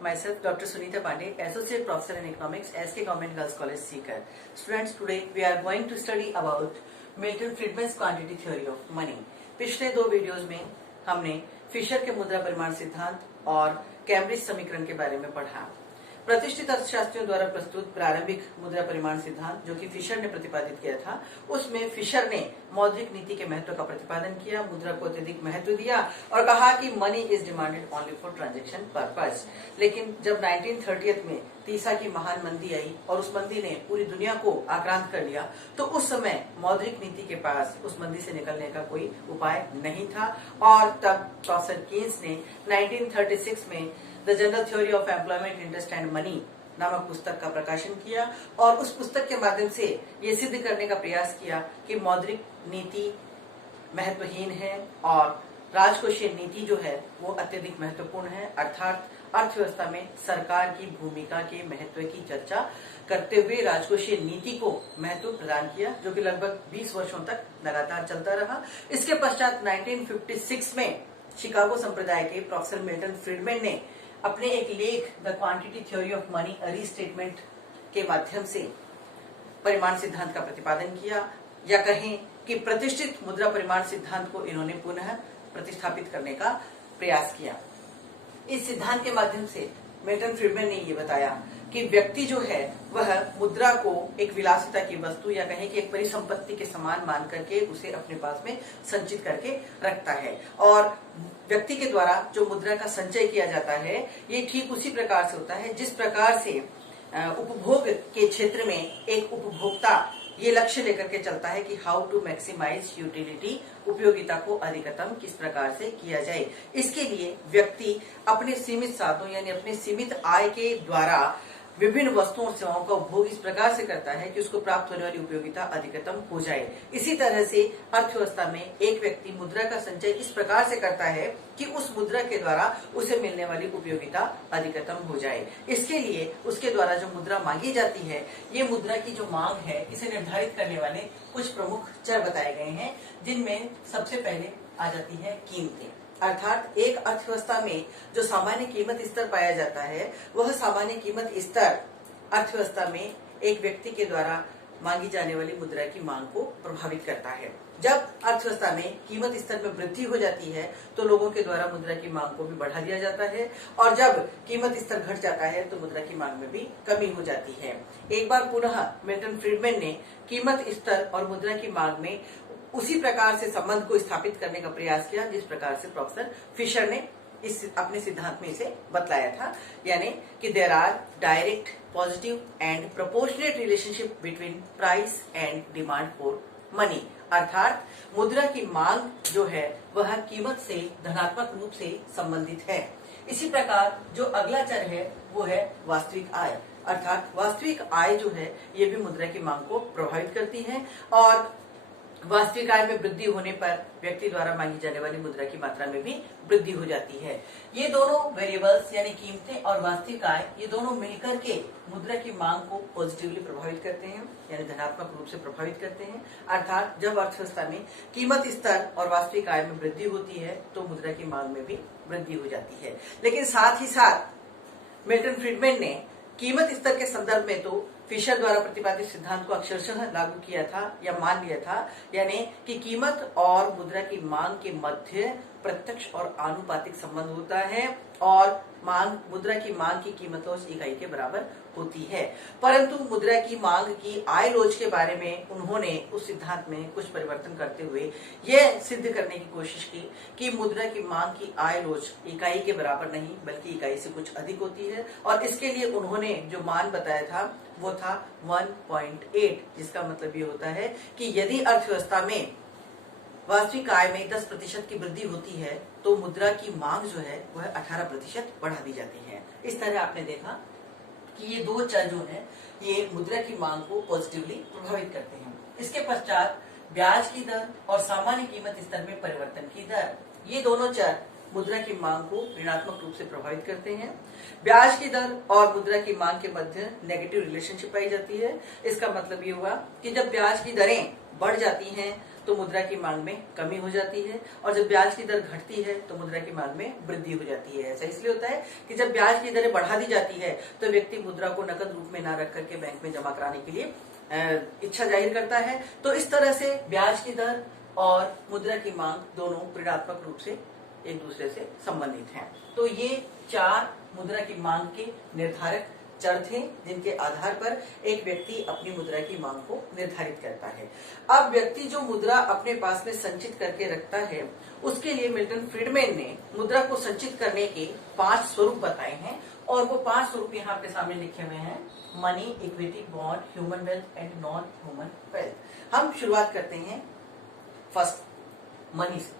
Myself, Dr. Sunita Pandey, Associate Professor in Economics, SK Government Girls College, Sikar. Students, today we are going to study about Milton Friedman's quantity theory of money. पिछले दो videos में हमने Fisher के मुद्रा परिमाण सिद्धांत और Cambridge समीकरण के बारे में पढ़ा। प्रतिष्ठित अर्थशास्त्रियों द्वारा प्रस्तुत प्रारंभिक मुद्रा परिमाण सिद्धांत जो कि फिशर ने प्रतिपादित किया था, उसमें फिशर ने मौद्रिक नीति के महत्व का प्रतिपादन किया, मुद्रा को अत्यधिक महत्व दिया और कहा कि money is demanded only for transaction purpose. लेकिन जब 1930 में तीसा की महान मंदी आई और उस मंदी ने पूरी दुनिया को आक्रांत कर लिया, तो उस समय मौद्रिक नीति के पास उस मंदी से निकलने का कोई उपाय नहीं था और तब प्रोफेसर कीन्स ने 1936 में the general theory of employment, interest and money नामक पुस्तक का प्रकाशन किया और उस पुस्तक के माध्यम से ये सिद्ध करने का प्रयास किया कि मौद्रिक नीति महत्वहीन है और राजकोषीय नीति जो है वो अत्यधिक महत्वपूर्ण है। अर्थात अर्थव्यवस्था में सरकार की भूमिका के महत्व की चर्चा करते हुए राजकोषीय नीति को महत्व प्रदान किया, जो कि लगभग 20 वर्षों तक लगातार चलता रहा। इसके पश्चात 1956 में शिकागो संप्रदाय के प्रोफेसर मिल्टन फ्रीडमैन ने अपने एक लेख the quantity theory of money restatement के माध्यम से परिमाण सिद्धांत का प्रतिपादन किया, या कहें कि प्रतिष्ठित मुद्रा परिमाण सिद्धांत को इन्होंने पुनः प्रतिस्थापित करने का प्रयास किया। इस सिद्धांत के माध्यम से मिल्टन फ्रीडमैन ने ये बताया कि व्यक्ति जो है वह मुद्रा को एक विलासिता की वस्तु या कहें कि एक परिसंपत्ति के समान मान करके उसे अपने पास में संचित करके रखता है और व्यक्ति के द्वारा जो मुद्रा का संचय किया जाता है ये ठीक उसी प्रकार से होता है जिस प्रकार से उपभोग के क्षेत्र में एक उपभोक्ता ये लक्ष्य लेकर के चलता है कि हाउ टू मैक्सिमाइज यूटिलिटी, उपयोगिता को अधिकतम किस प्रकार से किया जाए। इसके लिए व्यक्ति अपने सीमित साधनों यानी अपने सीमित आय के द्वारा विभिन्न वस्तुओं और सेवाओं का उपभोग इस प्रकार से करता है कि उसको प्राप्त होने वाली उपयोगिता अधिकतम हो जाए। इसी तरह से अर्थव्यवस्था में एक व्यक्ति मुद्रा का संचय इस प्रकार से करता है कि उस मुद्रा के द्वारा उसे मिलने वाली उपयोगिता अधिकतम हो जाए। इसके लिए उसके द्वारा जो मुद्रा मांगी जाती है, ये मुद्रा की जो मांग है, इसे निर्धारित करने वाले कुछ प्रमुख चर बताए गए हैं, जिनमें सबसे पहले आ जाती है कीमतें। अर्थात एक अर्थव्यवस्था में जो सामान्य कीमत स्तर पाया जाता है, वह सामान्य कीमत स्तर अर्थव्यवस्था में एक व्यक्ति के द्वारा मांगी जाने वाली मुद्रा की मांग को प्रभावित करता है। जब अर्थव्यवस्था में कीमत स्तर में वृद्धि हो जाती है तो लोगों के द्वारा मुद्रा की मांग को भी बढ़ा दिया जाता है और जब कीमत स्तर घट जाता है तो मुद्रा की मांग में भी कमी हो जाती है। एक बार पुनः मिल्टन फ्रीडमैन ने कीमत स्तर और मुद्रा की मांग में उसी प्रकार से संबंध को स्थापित करने का प्रयास किया जिस प्रकार से प्रोफेसर फिशर ने इस अपने सिद्धांत में इसे बतलाया था, यानी कि there are direct, positive and proportionate relationship between price and demand for money. अर्थात मुद्रा की मांग जो है वह कीमत से धनात्मक रूप से संबंधित है। इसी प्रकार जो अगला चर है वो है वास्तविक आय। अर्थात वास्तविक आय जो है ये भी मुद्रा की मांग को प्रभावित करती है और वास्तविक आय में वृद्धि होने पर व्यक्ति द्वारा मांगी जाने वाली मुद्रा की मात्रा में भी वृद्धि हो जाती है। ये दोनों वेरिएबल्स यानी कीमतें और वास्तविक आय, ये दोनों मिलकर के मुद्रा की मांग को पॉजिटिवली प्रभावित करते हैं यानी धनात्मक रूप से प्रभावित करते हैं। अर्थात जब अर्थव्यवस्था में कीमत स्तर और वास्तविक आय में वृद्धि होती है तो मुद्रा की मांग में भी वृद्धि हो जाती है। लेकिन साथ ही साथ मिल्टन फ्रीडमैन ने कीमत स्तर के संदर्भ में तो फिशर द्वारा प्रतिपादित सिद्धांत को अक्षरशः लागू किया था या मान लिया था, यानी कि कीमत और मुद्रा की मांग के मध्य प्रत्यक्ष और आनुपातिक संबंध होता है और मुद्रा की मांग की कीमतों इकाई के बराबर होती है। परंतु मुद्रा की मांग की आय रोज के बारे में उन्होंने उस सिद्धांत में कुछ परिवर्तन करते हुए यह सिद्ध करने की कोशिश की कि मुद्रा की मांग की आय रोज इकाई के बराबर नहीं बल्कि इकाई से कुछ अधिक होती है और इसके लिए उन्होंने जो मान बताया था वो था 1.8, जिसका मतलब ये होता है कि यदि अर्थव्यवस्था में वास्तविक आय में 10% की वृद्धि होती है तो मुद्रा की मांग जो है वह 18% बढ़ा दी जाती है। इस तरह आपने देखा कि ये दो चर जो है ये मुद्रा की मांग को पॉजिटिवली प्रभावित करते हैं। इसके पश्चात ब्याज की दर और सामान्य कीमत स्तर में परिवर्तन की दर, ये दोनों चर मुद्रा की मांग को ऋणात्मक रूप से प्रभावित करते हैं। ब्याज की दर और मुद्रा की मांग के मध्य नेगेटिव रिलेशनशिप पाई जाती है। इसका मतलब ये हुआ कि जब ब्याज की दरें बढ़ जाती हैं तो मुद्रा की मांग में कमी हो जाती है, और जब ब्याज की दर घटती है तो मुद्रा की मांग में वृद्धि हो जाती है। ऐसा इसलिए होता है कि जब ब्याज की दरें बढ़ा दी जाती है तो व्यक्ति मुद्रा को नकद रूप में न रख करके बैंक में जमा कराने के लिए इच्छा जाहिर करता है। तो इस तरह से ब्याज की दर और मुद्रा की मांग दोनों ऋणात्मक रूप से एक दूसरे से संबंधित हैं। तो ये 4 मुद्रा की मांग के निर्धारक चर थे जिनके आधार पर एक व्यक्ति अपनी मुद्रा की मांग को निर्धारित करता है। अब व्यक्ति जो मुद्रा अपने पास में संचित करके रखता है उसके लिए मिल्टन फ्रीडमैन ने मुद्रा को संचित करने के 5 स्वरूप बताए हैं, और वो 5 स्वरूप यहाँ आपके सामने लिखे हुए हैं: money, equity, bond, human wealth and non human wealth. हम शुरुआत करते हैं फर्स्ट, मनी से।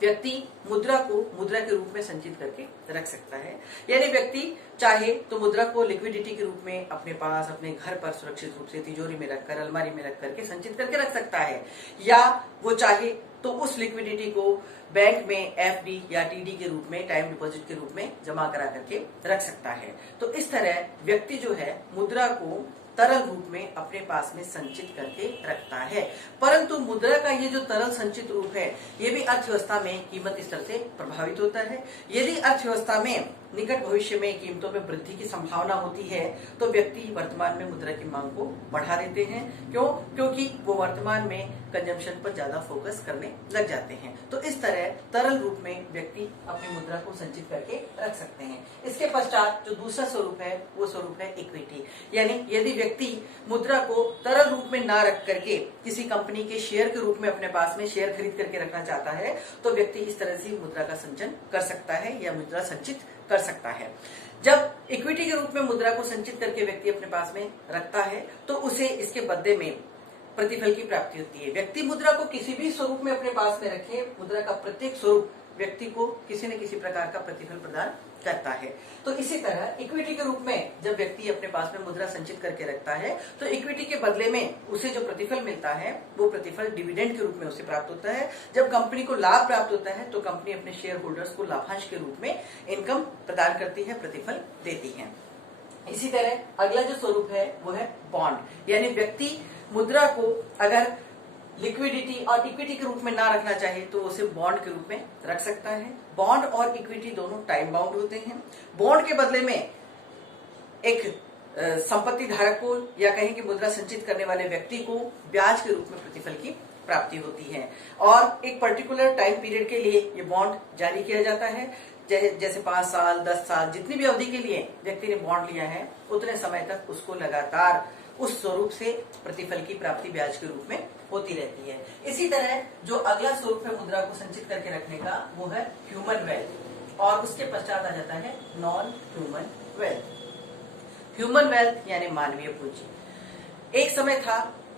व्यक्ति मुद्रा को मुद्रा के रूप में संचित करके रख सकता है, यानी व्यक्ति चाहे तो मुद्रा को लिक्विडिटी के रूप में अपने पास अपने घर पर सुरक्षित रूप से तिजोरी में रखकर, अलमारी में रख करके संचित करके रख सकता है, या वो चाहे तो उस लिक्विडिटी को बैंक में एफडी या टीडी के रूप में, टाइम डिपॉजिट के रूप में जमा करा करके रख सकता है। तो इस तरह व्यक्ति जो है मुद्रा को तरल रूप में अपने पास में संचित करके रखता है। परंतु मुद्रा का ये जो तरल संचित रूप है ये भी अर्थव्यवस्था में कीमत स्तर से प्रभावित होता है। यदि अर्थव्यवस्था में निकट भविष्य में कीमतों में वृद्धि की संभावना होती है तो व्यक्ति वर्तमान में मुद्रा की मांग को बढ़ा देते हैं। क्यों? क्योंकि वो वर्तमान में कंजम्पशन पर ज्यादा फोकस करने लग जाते हैं। तो इस तरह तरल रूप में व्यक्ति अपनी मुद्रा को संचित करके रख सकते हैं। इसके पश्चात जो दूसरा स्वरूप है वो स्वरूप है इक्विटी, यानी यदि व्यक्ति मुद्रा को तरल रूप में ना रख करके किसी कंपनी के शेयर के रूप में अपने पास में शेयर खरीद करके रखना चाहता है तो व्यक्ति इस तरह से मुद्रा का संचयन कर सकता है या मुद्रा संचित कर सकता है। जब इक्विटी के रूप में मुद्रा को संचित करके व्यक्ति अपने पास में रखता है तो उसे इसके बदले में प्रतिफल की प्राप्ति होती है। व्यक्ति मुद्रा को किसी भी स्वरूप में अपने पास में रखे, मुद्रा का प्रत्येक स्वरूप व्यक्ति को किसी न किसी प्रकार का प्रतिफल प्रदान करता है। तो इसी तरह इक्विटी के रूप में जब व्यक्ति अपने पास में मुद्रा संचित करके रखता है तो इक्विटी के बदले में उसे जो प्रतिफल मिलता है वो प्रतिफल डिविडेंड के रूप में उसे प्राप्त होता है। जब कंपनी को लाभ प्राप्त होता है तो कंपनी अपने शेयर होल्डर्स को लाभांश के रूप में इनकम प्रदान करती है, प्रतिफल देती है। इसी तरह अगला जो स्वरूप है वो है बॉन्ड, यानी व्यक्ति मुद्रा को अगर लिक्विडिटी और इक्विटी के रूप में ना रखना चाहे तो उसे बॉन्ड के रूप में रख सकता है। बॉन्ड और इक्विटी दोनों टाइम बाउंड होते हैं। बॉन्ड के बदले में एक संपत्ति धारक को या कहें कि मुद्रा संचित करने वाले व्यक्ति को ब्याज के रूप में प्रतिफल की प्राप्ति होती है, और एक पर्टिकुलर टाइम पीरियड के लिए ये बॉन्ड जारी किया जाता है। जैसे 5 साल 10 साल जितनी भी अवधि के लिए व्यक्ति ने बॉन्ड लिया है उतने समय तक उसको लगातार उस स्वरूप से प्रतिफल की प्राप्ति ब्याज के रूप में होती रहती है। इसी तरह जो अगला स्वरूप है मुद्रा को संचित करके रखने का वो है ह्यूमन वेल्थ, और उसके पश्चात आ जाता है non human wealth. Human wealth यानी मानवीय पूंजी। एक समय था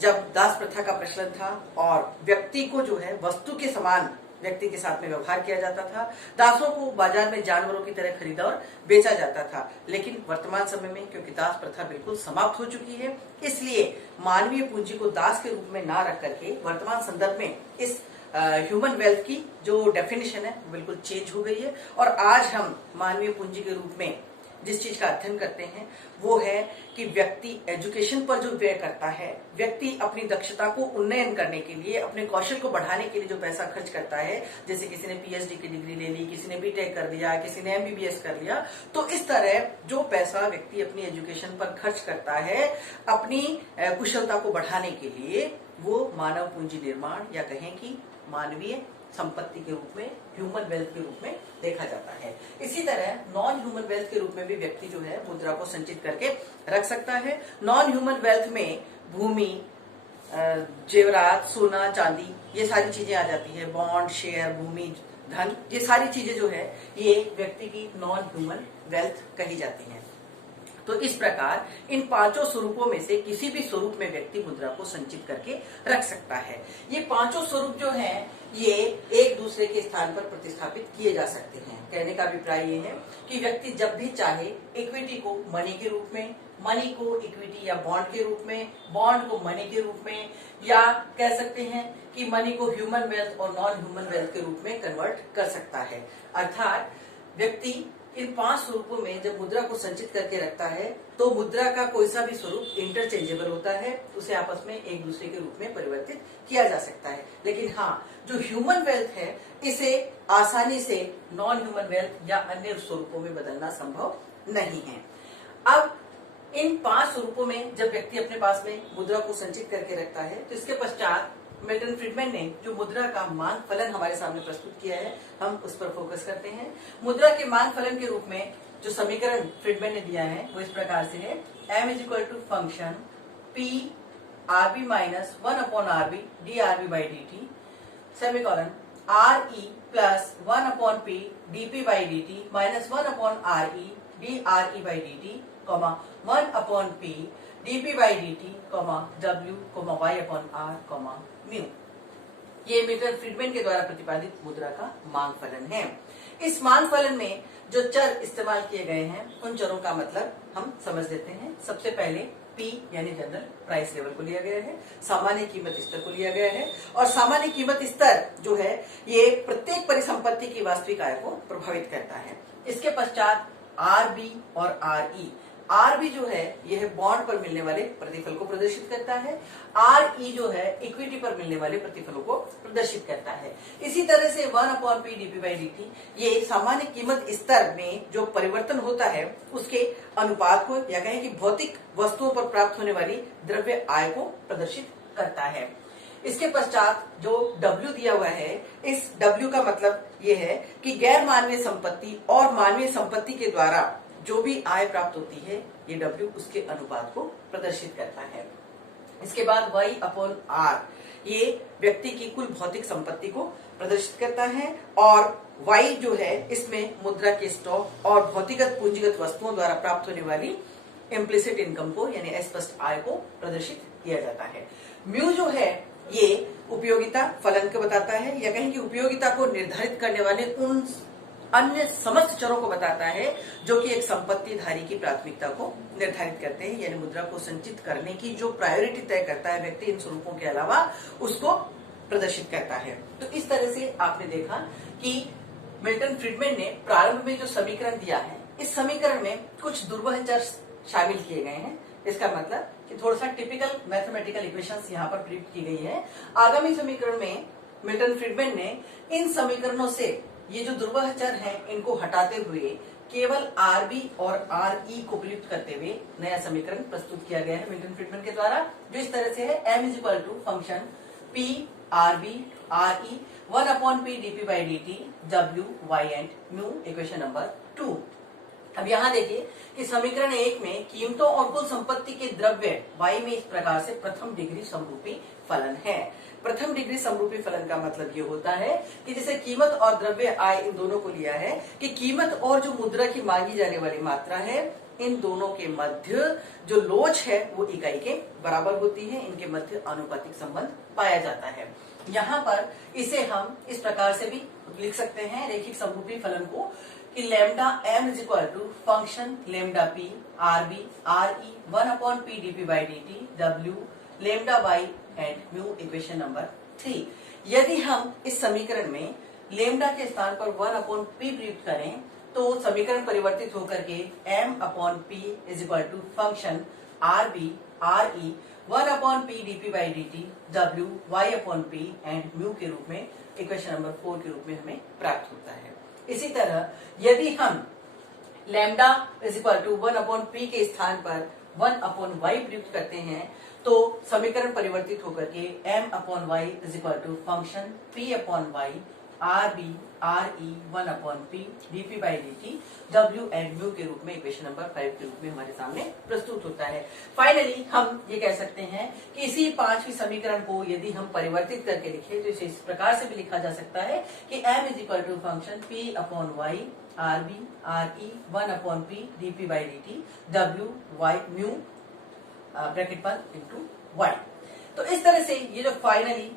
जब दास प्रथा का प्रचलन था और व्यक्ति को जो है वस्तु के समान व्यक्ति के साथ में व्यवहार किया जाता था। दासों को बाजार में जानवरों की तरह खरीदा और बेचा जाता था। लेकिन वर्तमान समय में क्योंकि दास प्रथा बिल्कुल समाप्त हो चुकी है, इसलिए मानवीय पूंजी को दास के रूप में ना रख करके वर्तमान संदर्भ में इस ह्यूमन वेल्थ की जो डेफिनेशन है वो बिल्कुल चेंज हो गई है। और आज हम मानवीय पूंजी के रूप में जिस चीज का अध्ययन करते हैं वो है कि व्यक्ति एजुकेशन पर जो व्यय करता है, व्यक्ति अपनी दक्षता को उन्नयन करने के लिए, अपने कौशल को बढ़ाने के लिए जो पैसा खर्च करता है, जैसे किसी ने पीएचडी की डिग्री ले ली, किसी ने बीटेक कर लिया, किसी ने एमबीबीएस कर लिया, तो इस तरह जो पैसा व्यक्ति अपनी एजुकेशन पर खर्च करता है अपनी कुशलता को बढ़ाने के लिए, वो मानव पूंजी निर्माण या कहें कि मानवीय संपत्ति के रूप में, ह्यूमन वेल्थ के रूप में देखा जाता है। इसी तरह नॉन ह्यूमन वेल्थ के रूप में भी व्यक्ति जो है मुद्रा को संचित करके रख सकता है। नॉन ह्यूमन वेल्थ में भूमि, जेवरात, सोना, चांदी, ये सारी चीजें आ जाती है। बॉन्ड, शेयर, भूमि, धन, ये सारी चीजें जो है ये व्यक्ति की नॉन ह्यूमन वेल्थ कही जाती है। तो इस प्रकार इन 5 स्वरूपों में से किसी भी स्वरूप में व्यक्ति मुद्रा को संचित करके रख सकता है। ये 5 स्वरूप जो हैं ये एक दूसरे के स्थान पर प्रतिस्थापित किए जा सकते हैं। कहने का अभिप्राय ये है कि व्यक्ति जब भी चाहे इक्विटी को मनी के रूप में, मनी को इक्विटी या बॉन्ड के रूप में, बॉन्ड को मनी के रूप में, या कह सकते हैं कि मनी को ह्यूमन वेल्थ और नॉन ह्यूमन वेल्थ के रूप में कन्वर्ट कर सकता है। अर्थात व्यक्ति इन 5 स्वरूपों में जब मुद्रा को संचित करके रखता है तो मुद्रा का कोई सा भी स्वरूप इंटरचेंजेबल होता है, उसे आपस में एक दूसरे के रूप में परिवर्तित किया जा सकता है। लेकिन हाँ, जो ह्यूमन वेल्थ है इसे आसानी से नॉन ह्यूमन वेल्थ या अन्य स्वरूपों में बदलना संभव नहीं है। अब इन 5 स्वरूपों में जब व्यक्ति अपने पास में मुद्रा को संचित करके रखता है तो इसके पश्चात मिल्टन फ्रीडमैन ने जो मुद्रा का मांग फलन हमारे सामने प्रस्तुत किया है, हम उस पर फोकस करते हैं। मुद्रा के मांग फलन के रूप में जो समीकरण फ्रीडमैन ने दिया है वो इस प्रकार से है, m is equal to function p rb minus 1/rb dRb/dt semicolon re plus 1/p dp/dt minus 1/re dRe/dt 1/p dp/dt, w, y/r, mu. ये मिल्टन फ्रीडमैन के द्वारा प्रतिपादित मुद्रा का मांग फलन है। इस मांग फलन में जो चर इस्तेमाल किए गए हैं उन चरों का मतलब हम समझ लेते हैं। सबसे पहले P यानी जनरल प्राइस लेवल को लिया गया है, सामान्य कीमत स्तर को लिया गया है, और सामान्य कीमत स्तर जो है ये प्रत्येक परिसंपत्ति की वास्तविक आय को प्रभावित करता है। इसके पश्चात RB और RE। RB जो है यह बॉन्ड पर मिलने वाले प्रतिफल को प्रदर्शित करता है, RE जो है इक्विटी पर मिलने वाले प्रतिफलों को प्रदर्शित करता है। इसी तरह से 1/p dp/dt ये सामान्य कीमत स्तर में जो परिवर्तन होता है उसके अनुपात को, या कहें कि भौतिक वस्तुओं पर प्राप्त होने वाली द्रव्य आय को प्रदर्शित करता है। इसके पश्चात जो W दिया हुआ है, इस W का मतलब ये है कि गैर मानवीय संपत्ति और मानवीय संपत्ति के द्वारा जो भी आय प्राप्त होती है ये W उसके अनुपात को प्रदर्शित करता है। इसके बाद y/r ये व्यक्ति की कुल भौतिक संपत्ति को प्रदर्शित करता है, और y जो है इसमें मुद्रा के स्टॉक और भौतिकत पूंजीगत वस्तुओं द्वारा प्राप्त होने वाली इम्प्लिसिट इनकम को यानी अस्पष्ट आय को प्रदर्शित किया जाता है। म्यू जो है ये उपयोगिता फलन को बताता है, या कहें कि उपयोगिता को निर्धारित करने वाले उन अन्य समस्त चरों को बताता है जो कि एक संपत्ति धारी की प्राथमिकता को निर्धारित करते हैं, यानी मुद्रा को संचित करने की जो प्रायोरिटी तय करता है व्यक्ति इन स्वरूपों के अलावा उसको प्रदर्शित करता है। तो इस तरह से आपने देखा कि मिल्टन फ्रीडमैन ने प्रारंभ में जो समीकरण दिया है, इस समीकरण में कुछ दुर्वह चर शामिल किए गए हैं। इसका मतलब कि थोड़ा सा टिपिकल मैथमेटिकल इक्वेशंस यहाँ पर प्रयुक्त की गई है। आगामी समीकरण में मिल्टन फ्रीडमैन ने इन समीकरणों से ये जो दुर्वह चर हैं इनको हटाते हुए केवल RB और RE को प्रयुक्त करते हुए नया समीकरण प्रस्तुत किया गया है मिल्टन फ्रीडमैन के द्वारा, जो इस तरह से है, m is equal to function P RB RE 1/p dp/dt w y and mu, equation number 2। अब यहाँ देखिए कि समीकरण 1 में कीमतों और कुल संपत्ति के द्रव्य y में इस प्रकार से प्रथम डिग्री समरूपी फलन है। प्रथम डिग्री समरूपी फलन का मतलब ये होता है कि जैसे कीमत और द्रव्य आय इन दोनों को लिया है कि कीमत और जो मुद्रा की मांगी जाने वाली मात्रा है इन दोनों के मध्य जो लोच है वो इकाई के बराबर होती है, इनके मध्य आनुपातिक संबंध पाया जाता है। यहाँ पर इसे हम इस प्रकार से भी लिख सकते हैं रेखिक समरूपी फलन को कि lambda m is equal to function lambda p RB RE 1/p dp/dt w lambda y and mu, equation number 3। यदि हम इस समीकरण में लैम्डा के स्थान पर 1/p प्रयुक्त करें तो समीकरण परिवर्तित होकर के m/p is equal to function RB RE 1/p dp/dt w y/p and mu के रूप में, इक्वेशन नंबर 4 के रूप में हमें प्राप्त होता है। इसी तरह यदि हम lambda is equal to 1/p के स्थान पर 1/y प्रयुक्त करते हैं तो समीकरण परिवर्तित होकर के m/y is equal to function p/y RB RE 1/p dp/dt w and mu के रूप में, इक्वेशन नंबर 5 के रूप में हमारे सामने प्रस्तुत होता है। फाइनली हम ये कह सकते हैं कि इसी 5वीं समीकरण को यदि हम परिवर्तित करके लिखें तो इसे इस प्रकार से भी लिखा जा सकता है कि m is equal to function p/y RB RE 1/p dp/dt w y mu bracket पर इंटू y। तो इस तरह से ये जो फाइनली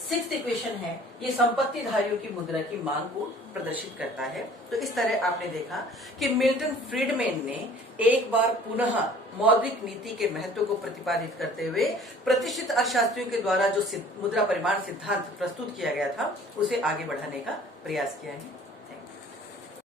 6th इक्वेशन है ये संपत्ति धारियों की मुद्रा की मांग को प्रदर्शित करता है। तो इस तरह आपने देखा कि मिल्टन फ्रीडमैन ने एक बार पुनः मौद्रिक नीति के महत्व को प्रतिपादित करते हुए प्रतिष्ठित अर्थशास्त्रियों के द्वारा जो मुद्रा परिमाण सिद्धांत प्रस्तुत किया गया था उसे आगे बढ़ाने का प्रयास किया है।